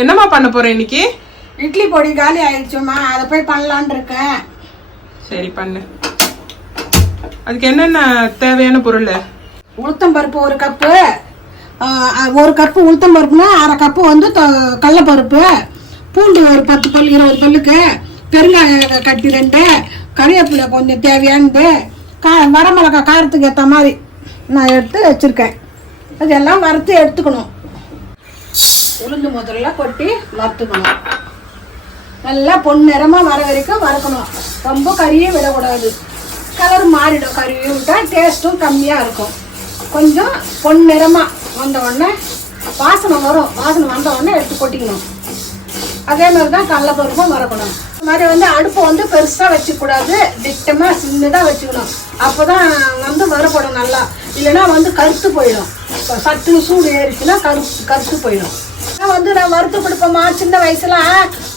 என்னம்மா பண்ண போற இன்னைக்கு? இட்லி பொடி காலி ஆயிடுச்சுமா அதை போய் பண்ணலான்னு இருக்கேன். சரி பண்ணு. அதுக்கு என்னென்ன தேவையான பொருள்? உளுத்தம் பருப்பு ஒரு கப்பு. ஒரு கப்பு உளுத்தம் பருப்புனா அரை கப்பு வந்து கடலப்பருப்பு. பூண்டு ஒரு பத்து பல் இருபது பல்லுக்கு. பெருங்காய கட்டி ரெண்டு. கறிவேப்பிலை கொஞ்சம் தேவையானது. கா வரமிளகா காரத்துக்கு ஏற்ற மாதிரி நான் எடுத்து வச்சுருக்கேன். அதெல்லாம் வறுத்து எடுத்துக்கணும். உளுந்து முதல்ல கொட்டி வறுத்துக்கணும். நல்லா பொன்னிறமாக வர வரைக்கும் வறுக்கணும். ரொம்ப கறியே விடக்கூடாது. கலர் மாறிடும். கறி விட்டால் டேஸ்ட்டும் கம்மியாக இருக்கும். கொஞ்சம் பொன்னிறமாக வந்த உடனே வாசனை வரும். வாசனை வந்த உடனே எடுத்து கொட்டிக்கணும். அதே மாதிரி தான் கடலப்பருப்பும் வறக்கணும். இந்த மாதிரி வந்து அடுப்பை வந்து பெருசாக வச்சுக்கூடாது. திட்டமாக சின்னதாக வச்சுக்கணும். அப்போ தான் வந்து வறுபடும் நல்லா. இல்லைன்னா வந்து கருத்து போயிடும். இப்போ சத்து சூடு ஏறிச்சுன்னா கருத்து கருத்து போயிடும். நான் வந்து நான் வறுத்து கொடுப்பேம்மா சின்ன வயசுல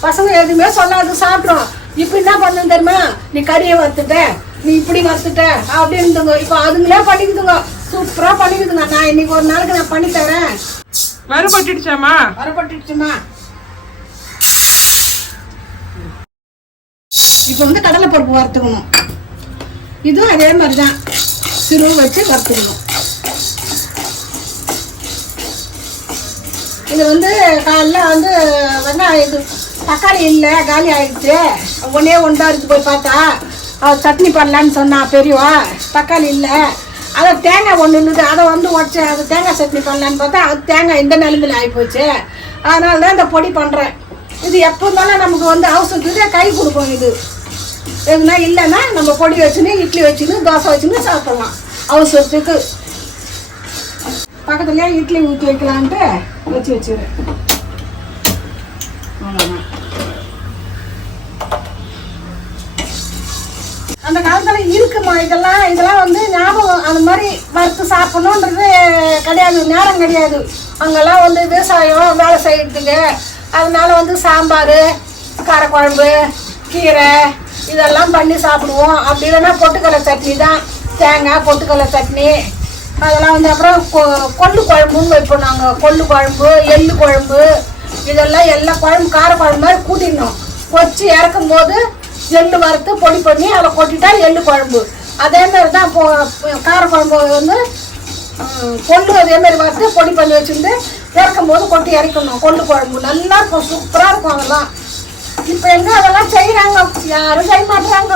பசங்க எதுவுமே சொல்லாது சாப்பிட்றோம். இப்போ என்ன பண்ணும் தெரியுமா? நீ கறியை வறுத்துட்ட நீ இப்படி வறுத்துட்ட அப்படின்னுங்க இப்போ அதுங்களே பண்ணிக்குதுங்க. சூப்பராக பண்ணிக்குதுங்க. நான் இன்னைக்கு ஒரு நாளைக்கு நான் பண்ணி தரேன். வறுபட்டுடுச்சாமா வரப்பட்டுச்சுமா இப்போ வந்து கடலை பருப்பு வறுத்துக்கணும். இதுவும் அதே மாதிரி தான் சிறு வச்சு வறுத்துக்கணும். இது வந்து காலைல வந்து வெங்காயம் இது தக்காளி இல்லை காலி ஆயிடுச்சு. ஒன்றே ஒன்றா இருக்கு போய் பார்த்தா அவள் சட்னி பண்ணலான்னு சொன்னா பெரியவா தக்காளி இல்லை. அதை தேங்காய் ஒன்று இருந்தது அதை வந்து உடச்சி அது தேங்காய் சட்னி பண்ணலான்னு பார்த்தா அது தேங்காய் இந்த நிலமையில ஆகிப்போச்சு அதனால தான் இந்த பொடி பண்ணுறேன் இது எப்போ இருந்தாலும் நமக்கு வந்து அவசரத்துக்கு கை கொடுக்கும் இது. எதுனா இல்லைன்னா நம்ம பொடி வச்சுன்னு இட்லி வச்சுன்னு தோசை வச்சுன்னு சாப்பிட்லாம். அவசரத்துக்கு. பக்கத்துலேயே இட்லி ஊற்றி வைக்கலான்ட்டு வச்சு வச்சுருவேன் அவ்வளோதான் அந்த காலத்தில் இருக்குமா? இதெல்லாம் இதெல்லாம் வந்து ஞாபகம் அந்த மாதிரி வறுத்து சாப்பிடணுன்றது கிடையாது நேரம் கிடையாது. அங்கெல்லாம் வந்து விவசாயம் வேலை செய்யறதுங்க அதனால வந்து சாம்பார் காரக்குழம்பு கீரை இதெல்லாம் பண்ணி சாப்பிடுவோம். அப்படி இல்லைன்னா பொட்டுக்கடலை சட்னி தான். தேங்காய் பொட்டுக்கடலை சட்னி. அதெல்லாம் வந்து அப்புறம் கொ- கொள்ளு குழம்புன்னு வைப்போம் நாங்கள் கொள்ளு குழம்பு எள்ளு குழம்பு இதெல்லாம் எல்லா குழம்பு கார குழம்பு மாதிரி கூட்டிடணும். கொச்சி இறக்கும் போது எள்ளு வறுத்து பொடி பண்ணி அதில் கொட்டிட்டா எள்ளு குழம்பு. அதே மாதிரி தான் இப்போ கார குழம்பு வந்து கொள்ளு அதே மாதிரி வறுத்து பொடி பண்ணி வச்சுருந்து இறக்கும் போது கொட்டி இறக்கணும். கொள்ளு குழம்பு நல்லா இருக்கும் சூப்பராக இருக்கும் அதெல்லாம். இப்போ எங்கே அதெல்லாம் செய்கிறாங்க யாரும் செய்ய மாட்டுறாங்க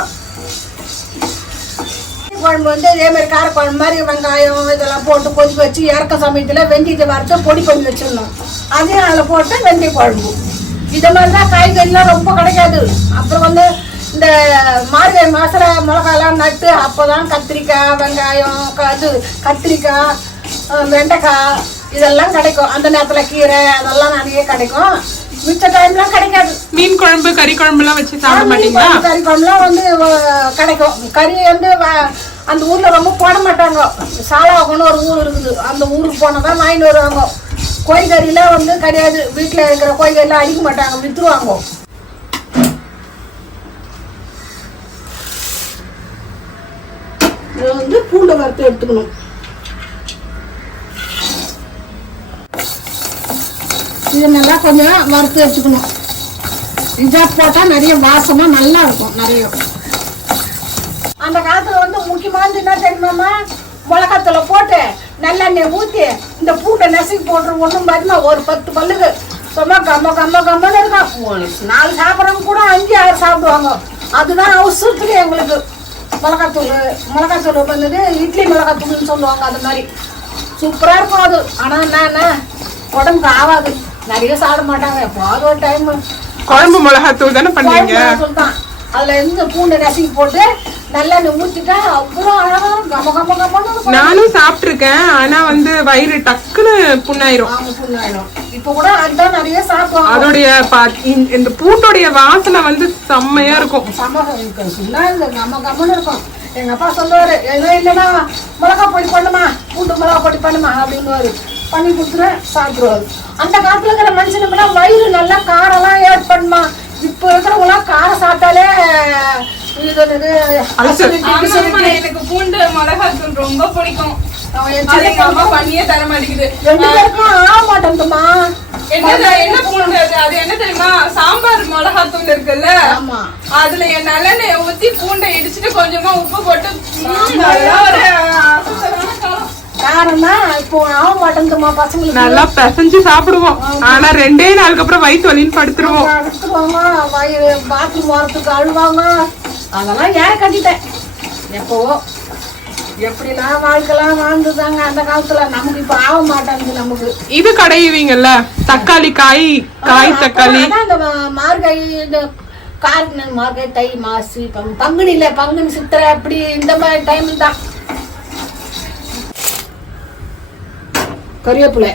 குழம்பு வந்து இதே மாதிரி காரக்குழம்பு மாதிரி வெங்காயம் இதெல்லாம் போட்டு கொதிக்க வச்சு இறக்க சமயத்தில் வெந்தயத்தை வறுத்து பொடி பண்ணி வச்சிடணும். அதையும் அதில் போட்டு வெந்தய குழம்பு. இதை மாதிரி தான் காய்கறிலாம் ரொம்ப கிடைக்காது. அப்புறம் வந்து இந்த மார்கழி மாதத்தில் மிளகாலாம் நட்டு அப்போ தான் கத்திரிக்காய் வெங்காயம் இது கத்திரிக்காய் வெண்டைக்காய் இதெல்லாம் கிடைக்கும். அந்த நேரத்தில் கீரை அதெல்லாம் நிறைய கிடைக்கும். மிச்ச டைம்லாம் கிடைக்காது. மீன் குழம்பு கறி குழம்புலாம் வச்சு சாப்பிட மாட்டீங்களா? கறி குழம்புலாம் வந்து கிடைக்கும். கறி வந்து அந்த ஊர்ல ரொம்ப போட மாட்டாங்க. சாலாவகம்னு ஒரு ஊர் இருக்குது. அந்த ஊருக்கு போனால் தான் வாங்கிட்டு வருவாங்க. கோழி கறிலாம் வந்து கிடையாது. வீட்டில் இருக்கிற கோழி கறிலாம் அடிக்க மாட்டாங்க. விற்றுருவாங்க இது வந்து பூண்டை வறுத்து எடுத்துக்கணும். இது நல்லா கொஞ்சம் வறுத்து எடுத்துக்கணும். இதா போட்டால் நிறைய வாசமாக நல்லா இருக்கும் நிறைய. அந்த காலத்தில் வந்து முக்கியமானது என்ன தெரியுமாம்மா? மிளகாத்தூளை போட்டு நல்லெண்ணெய் ஊற்றி இந்த பூண்டை நசுக்கி போட்டுரு ஒன்றும் பாருமா ஒரு பத்து பல்லுக்கு. சும்மா கம்ம கம்ம கம்மன்னு இருக்கும். நாலு சாப்பிட்றவங்க கூட அஞ்சு ஆறு சாப்பிடுவாங்க. அதுதான் அவசரத்துக்கு எங்களுக்கு. மிளகாத்தூள் மிளகாத்தூள் வந்தது இட்லி மிளகாத்தூள்னு சொல்லுவாங்க அது மாதிரி. சூப்பராக இருக்கும் அது. ஆனால் என்னன்னா உடம்புக்கு ஆகாது. நிறைய சாப்பிட மாட்டாங்க. எப்போது ஒரு டைம் குழம்பு மிளகாத்தூள் தானே பண்ணுவீங்க? அதுல இருந்து பூண்டை நசுக்கி போட்டு நல்லெண்ணெய் ஊத்திட்டா அவ்வளோ அழகா. கம கம கமன்னு. நானும் சாப்பிட்டிருக்கேன். ஆனா வந்து வயிறு டக்குன்னு புண்ணாயிரும். ஆமா, புண்ணாயிடும். இப்ப கூட அதுதான் நிறைய சாப்பிடுவோம் அதோடைய இந்த- பூண்டோடைய வாசனை வந்து செம்மையா இருக்கும். சமகம் இருக்கும் சும்மா இந்த கம கமன்னு இருக்கும். எங்க அப்பா சொல்லுவாரு எதுவும் இல்லைன்னா மிளகா பொடி பண்ணுமா? பூண்டு மிளகா பொடி பண்ணுமா? அப்படின்னுவாரு. பண்ணி கொடுத்துரு சாப்பிடுவாரு. அந்த காலத்துல இருக்கிற மனுஷனுக்குலாம் வயிறு நல்லா காரெல்லாம் ஏற்படுமா? இப்ப இருக்கிறவங்களாம் காரம் சாப்பிட்டாலே எனக்கு பூண்டு மிளகாத்தூள் ரொம்ப பிடிக்கும். அது பண்ணியே தர மாட்டேங்குது. பேருக்கும் ஆக மாட்டேங்குதுமா என்ன என்ன பூண்டு அது? இருக்குல்ல? ஆமா. அதுல என் நல்லெண்ணெய ஊத்தி பூண்டை இடிச்சிட்டு கொஞ்சமா உப்பு போட்டு நல்லா பிசைஞ்சு சாப்பிடுவோம். ஆனா ரெண்டே நாளுக்கு அப்புறம் வயிற்று வலின்னு படுத்துருவோம். வயிறு பாத்ரூம் போகிறதுக்கு அழுவாங்க. அதெல்லாம் ஏற கட்டிட்டேன்? எப்போவோ எப்படிலாம் வாழ்க்கைலாம் வாழ்ந்துதாங்க அந்த காலத்துல. நமக்கு இப்போ ஆக மாட்டேங்குது நமக்கு. இது கடையுவீங்கல்ல? தக்காளி காய் காய் தக்காளி. மா- மார்கழி இந்த கார்த்திகை மார்கழி தை மாசி பங் பங்குனில பங்குனி சித்திரை அப்படி இந்த மாதிரி டைமில் தான். கறிவேப்பிலை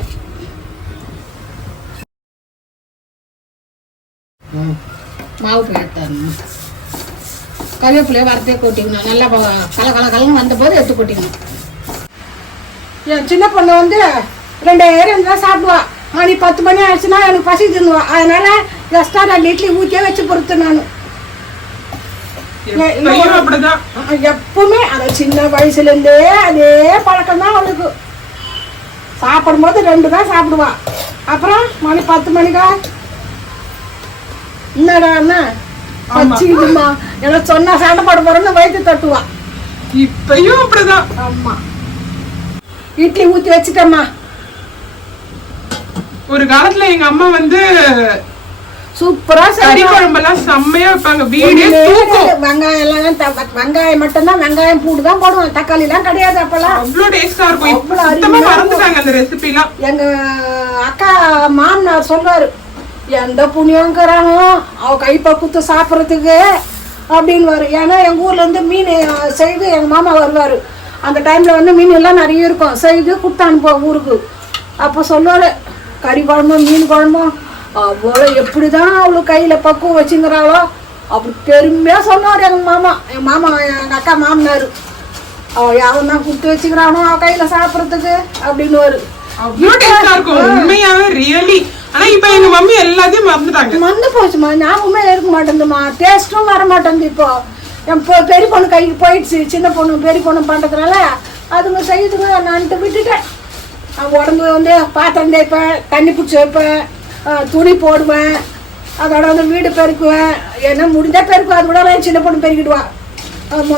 மாவு பேட்டணும் கறிவேப்பிலையை வறுத்தே கொட்டிக்கணும். நல்லா கல கல கலன்னு வந்த போது எடுத்து கொட்டிக்கணும். என் சின்ன பொண்ணு வந்து ரெண்டு ஏரம் தான் சாப்பிடுவா. மணி பத்து மணி ஆயிடுச்சுன்னா எனக்கு பசி தின்னுவா அதனால எக்ஸ்ட்ரா ரெண்டு இட்லி ஊற்றியே வச்சு பொறுத்து நான். எப்பவுமே அந்த சின்ன வயசுலேருந்தே அதே பழக்கம் தான் அவளுக்கு. சாப்பிடும்போது ரெண்டு தான் சாப்பிடுவா. அப்புறம் மணி பத்து மணிக்கா? என்னடா என்ன வச்சுக்கிட்டுமா எனக்கு சொன்னா சண்டை போட போறேன்னு வயிற்று தட்டுவா. இப்பயும் அப்படிதான். ஆமா. இட்லி ஊற்றி வச்சுட்டேம்மா. ஒரு காலத்துல எங்க அம்மா வந்து சூப்பரா கறி. குழம்பெல்லாம் செம்மையா வைப்பாங்க. வீடே. வெங்காயம் எல்லாம் வெங்காயம் மட்டும்தான் வெங்காயம் பூண்டு தான் போடுவோம் தக்காளி எல்லாம் கிடையாது அப்பெல்லாம். அவ்வளவு டேஸ்டா இருக்கும். சுத்தமா மறந்துட்டாங்க அந்த ரெசிபி எல்லாம் எங்க அக்கா மாமனார் சொல்றாரு எந்த புண்ணியங்கிறானோ அவ கைப்பக்குத்து சாப்பிட்றதுக்கு அப்படின்னு ஏன்னா எங்க ஊர்ல இருந்து மீன் செய்து எங்க மாமா வருவாரு. அந்த டைம்ல வந்து மீன் எல்லாம் நிறைய இருக்கும். செய்து கொடுத்து அனுப்புவோம் ஊருக்கு. அப்போ சொல்லுவாரு கறி குழம்பும் மீன் குழம்பும். அவ்வளோ எப்படிதான் அவளுக்கு கையில பக்குவம் வச்சுங்கிறாளோ? அப்படி பெருமையா சொன்னார் எங்க மாமா. என் மாமா எங்க அக்கா மாமனார். அவ யாவன் தான் கொடுத்து வச்சுக்கிறானோ அவ கையில சாப்பிட்றதுக்கு? அப்படின்னு ஒரு ஆனா இப்ப எங்க மம்மி எல்லாத்தையும் மறந்துட்டாங்க. மறந்து போச்சுமா ஞாபகமே இருக்க மாட்டேங்குதுமா டேஸ்ட்டும் வர மாட்டேங்குது இப்போ. என் பொ- பெரிய பொண்ணு கைக்கு போயிடுச்சு. சின்ன பொண்ணு பெரிய பொண்ணு பண்ணுறதுனால அதுங்க செய்யுதுங்க நான்ட்டு விட்டுட்டேன். உடம்பு வந்து பாத்திரம் தேய்ப்பேன் தண்ணி பிடிச்சி வைப்பேன் துணி போடுவேன் அதோட வந்து வீடு பெருக்குவேன். என்ன முடிஞ்சா பெருக்குவேன். அது கூட என் சின்ன பொண்ணு பெருக்கிடுவான்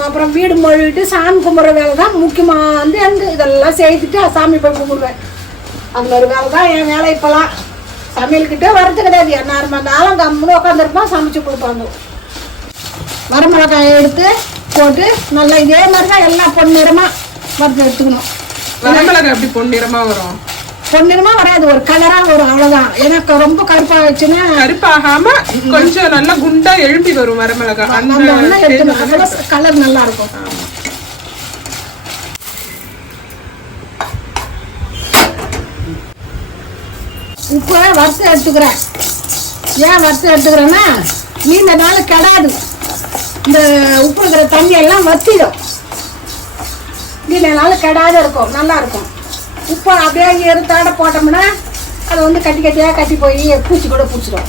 அப்புறம் வீடு மொழிட்டு சாமி கும்பிட்ற வேலை தான் முக்கியமாக வந்து எனக்கு இதெல்லாம் செய்துட்டு சாமி போய் கும்பிடுவேன். அந்த ஒரு வேலை தான் என் வேலை இப்போலாம் சமையல்கிட்ட வரது கிடையாது. எந்நேரம் இருந்தாலும் கம்முன்னு உட்காந்துருப்போம் சமைச்சு கொடுப்பாங்க. வரமிளகாயை எடுத்து போட்டு நல்லா இதே மாதிரி தான் எல்லாம் பொன்னிறமாக வறுத்து எடுத்துக்கணும். வரமிளகா எப்படி பொன்னிறமா வரும்? பொன்னிறமாக வராது ஒரு கலராக வரும் அவ்வளோதான் எனக்கு ரொம்ப கருப்பாக வச்சுன்னா கருப்பாகாம கொஞ்சம் நல்லா குண்டா எழும்பி வரும் வரமிளகா அந்த நம்ம எல்லாம் எடுத்துக்கணும். stage அதெல்லாம் கலர் நல்லா இருக்கும். இப்போ வறுத்து எடுத்துக்கிறேன். ஏன் வறுத்து எடுத்துக்கிறேன்னா நீண்ட நாள் கெடாது. இந்த உப்பு இருக்கிற தண்ணியெல்லாம் வத்திடும். நீண்ட நாள் கெடாத இருக்கும் நல்லா இருக்கும். உப்பை அப்படியே எடுத்தாட போட்டோம்னா அது வந்து கட்டி கட்டியாக கட்டி போய் பூச்சி கூட பூச்சிடும்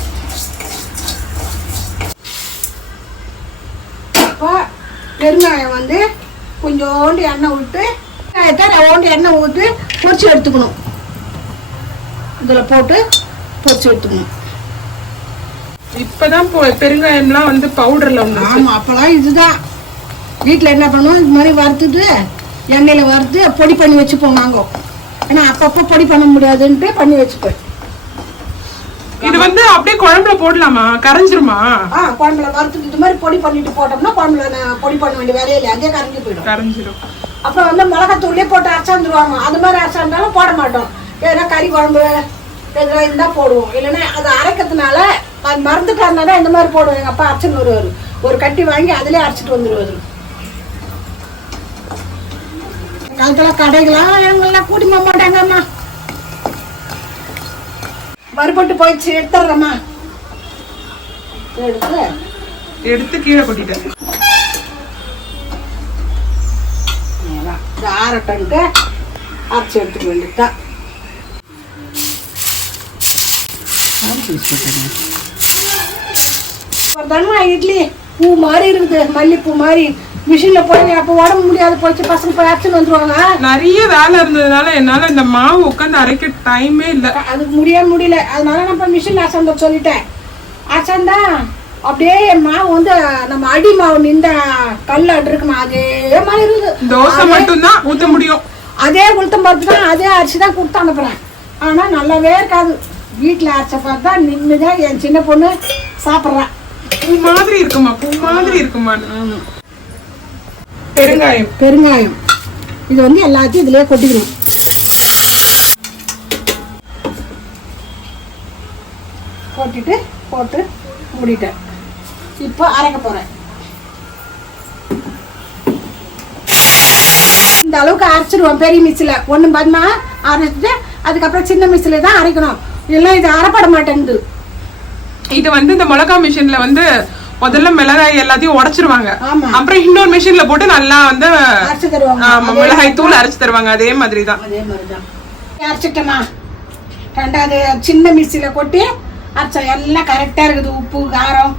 இப்போ பெருங்காயம் வந்து கொஞ்சோண்டு எண்ணெய் விட்டு வெங்காயத்தை ரவோண்டு எண்ணெய் ஊற்றி பொறிச்சு எடுத்துக்கணும். இதில் போட்டு பொரிச்சு எடுத்துக்கணும். இப்பதான் பெருங்காயம்லாம் வந்து பவுடர்ல வந்து ஆமாம் அப்போலாம் இதுதான். வீட்டில் என்ன பண்ணுவோம்? இது மாதிரி வறுத்துட்டு எண்ணெயில் வறுத்து பொடி பண்ணி வச்சுப்போம் நாங்கள் ஏன்னா அப்பப்போ பொடி பண்ண முடியாதுன்ட்டு பண்ணி வச்சுப்பேன். இது வந்து அப்படியே குழம்புல போடலாமா? கரைஞ்சிருமா? ஆ குழம்புல வறுத்துட்டு இது மாதிரி பொடி பண்ணிட்டு போட்டோம்னா குழம்புல நான் பொடி பண்ண வேண்டிய வேலையில அங்கேயே கரைஞ்சி போயிடும். கரைஞ்சிரும். அப்புறம் வந்து மிளகாத்தூள்லேயே போட்டு அரைச்சாந்துருவாங்க. அது மாதிரி அரைச்சாந்தாலும் போட மாட்டோம். ஏன்னா கறி குழம்பு இதெல்லாம் இருந்தால் போடுவோம். இல்லைன்னா அது அரைக்கிறதுனால அது மறந்துட்டாருனா தான் இந்த மாதிரி போடுவோம். எங்கள் அப்பா அரைச்சுன்னு வருவார். ஒரு கட்டி வாங்கி அதிலே அரைச்சிட்டு வந்துடுவார் காலத்தில் கடைகளாம் எங்கெல்லாம் கூட்டி போக மாட்டாங்கம்மா. வறுபட்டு போயிடுச்சு. எடுத்துடுறேம்மா எடுத்து. எடுத்து கீழே கொட்டிட்டேன். ஆறட்டன்ட்டு அரைச்சி எடுத்துக்க வேண்டியதுதான் தானே இட்லி. பூ மாதிரி இருக்குது. மல்லிப்பூ மாதிரி மிஷினில் போய் அப்போ உடம்பு முடியாது போச்சு. பசங்க போய் அரைச்சின்னு வந்துருவாங்க. நிறைய வேலை இருந்ததுனால என்னால இந்த மாவு உட்காந்து அரைக்க டைமே இல்ல. அதுக்கு முடிய முடியல. அதனால நான் மிஷின் அசந்த சொல்லிட்டேன். அசந்தா அப்படியே மாவு வந்து நம்ம அடி மாவு நின்ற கல்லாட்டு இருக்குமா? அதே மாதிரி இருக்குது தோசை மட்டும்தான் ஊத்த முடியும். அதே உளுத்தம் பருப்பு தான் அதே அரிசி தான் கொடுத்து அனுப்புகிறேன் ஆனால் நல்லாவே இருக்காது. வீட்டில் அரைச்ச பார்த்து நின்றுதான் என் சின்ன பொண்ணு சாப்பிட்றேன் பூ மாதிரி இருக்குமா? பூ மாதிரி இருக்குமா? பெருங்காயம். பெருங்காயம். இது வந்து எல்லாத்தையும் இதிலே கொட்டிக்கணும். கொட்டிட்டு போட்டு மூடிட்டேன். இப்போ அரைக்க போகிறேன் இந்த அளவுக்கு அரைச்சிடுவோம் பெரிய மிக்சியில் ஒன்று பண்ணா அரைச்சிட்டு அதுக்கப்புறம் சின்ன மிக்சியில் தான் அரைக்கணும். இல்லை இது அரைப்பட மாட்டேங்குது. இது வந்து இந்த மிளகா மிஷின்ல வந்து முதல்ல மிளகாய் எல்லாத்தையும் உடைச்சிருவாங்க. அப்புறம் இன்னொரு மிஷின்ல போட்டு நல்லா வந்து அரைச்சி தருவாங்க. மிளகாய் தூள் அரைச்சு தருவாங்க. அதே மாதிரி தான் அதே மாதிரி தான் அரைச்சிட்டேம்மா. ரெண்டாவது சின்ன மிக்சியில் கொட்டி அரைச்சா எல்லாம் கரெக்டாக இருக்குது. உப்பு காரம்.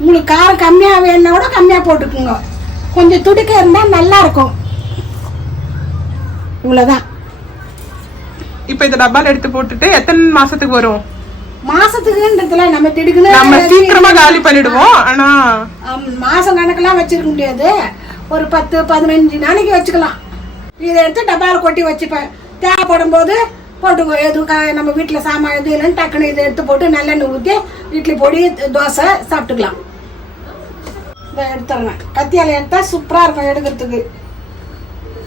உங்களுக்கு காரம் கம்மியாக வேணும்னா கூட கம்மியாக போட்டுக்குங்க. கொஞ்சம் துடுக்க இருந்தால் நல்லா இருக்கும். இவ்வளோதான் இப்ப இந்த டப்பால எடுத்து போட்டுட்டு எத்தனை மாசத்துக்கு வரும்? மாசத்துக்குன்றதுல நம்ம நம்ம திடுக்குன்னு சீக்கிரமா காலி பண்ணிடுவோம். ஆனா மாசம் கணக்கெல்லாம் வச்சிருக்க முடியாது. ஒரு பத்து பதினஞ்சு நாளைக்கு வச்சுக்கலாம். இதை எடுத்து டப்பாவில் கொட்டி வச்சுப்பேன். தேவைப்படும் போது போட்டுக்கோ. எதுவும் நம்ம வீட்டில் சாமான் எதுவும் இல்லைன்னு டக்குன்னு இதை எடுத்து போட்டு நல்லெண்ணெய் ஊற்றி இட்லி பொடி தோசை சாப்பிட்டுக்கலாம். இதை எடுத்துடுறேன். கத்தியால் எடுத்தால் சூப்பராக இருக்கும் எடுக்கிறதுக்கு.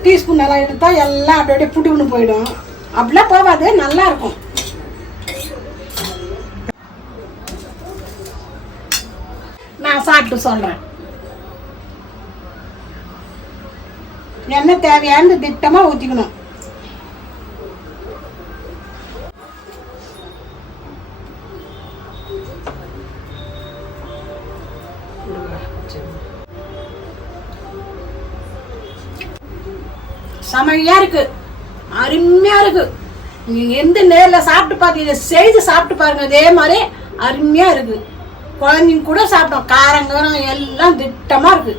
டீஸ்பூன் எல்லாம் எடுத்தால் எல்லாம் அப்படியே அப்படியே புட்டுக்குன்னு போயிடும். அப்படிலாம் போவாது நல்லா இருக்கும் நான் சாப்பிட்டு சொல்றேன். என்ன தேவையானது திட்டமா ஊத்திக்கணும். செமையா இருக்கு. அருமையா இருக்கு. நீங்க எந்த நேரில் சாப்பிட்டு பாத்தீங்க செய்து சாப்பிட்டு பாருங்க. அதே மாதிரி அருமையா இருக்கு. குழந்தைங்க கூட சாப்பிட்டோம் காரங்காரம் எல்லாம் திட்டமா இருக்கு.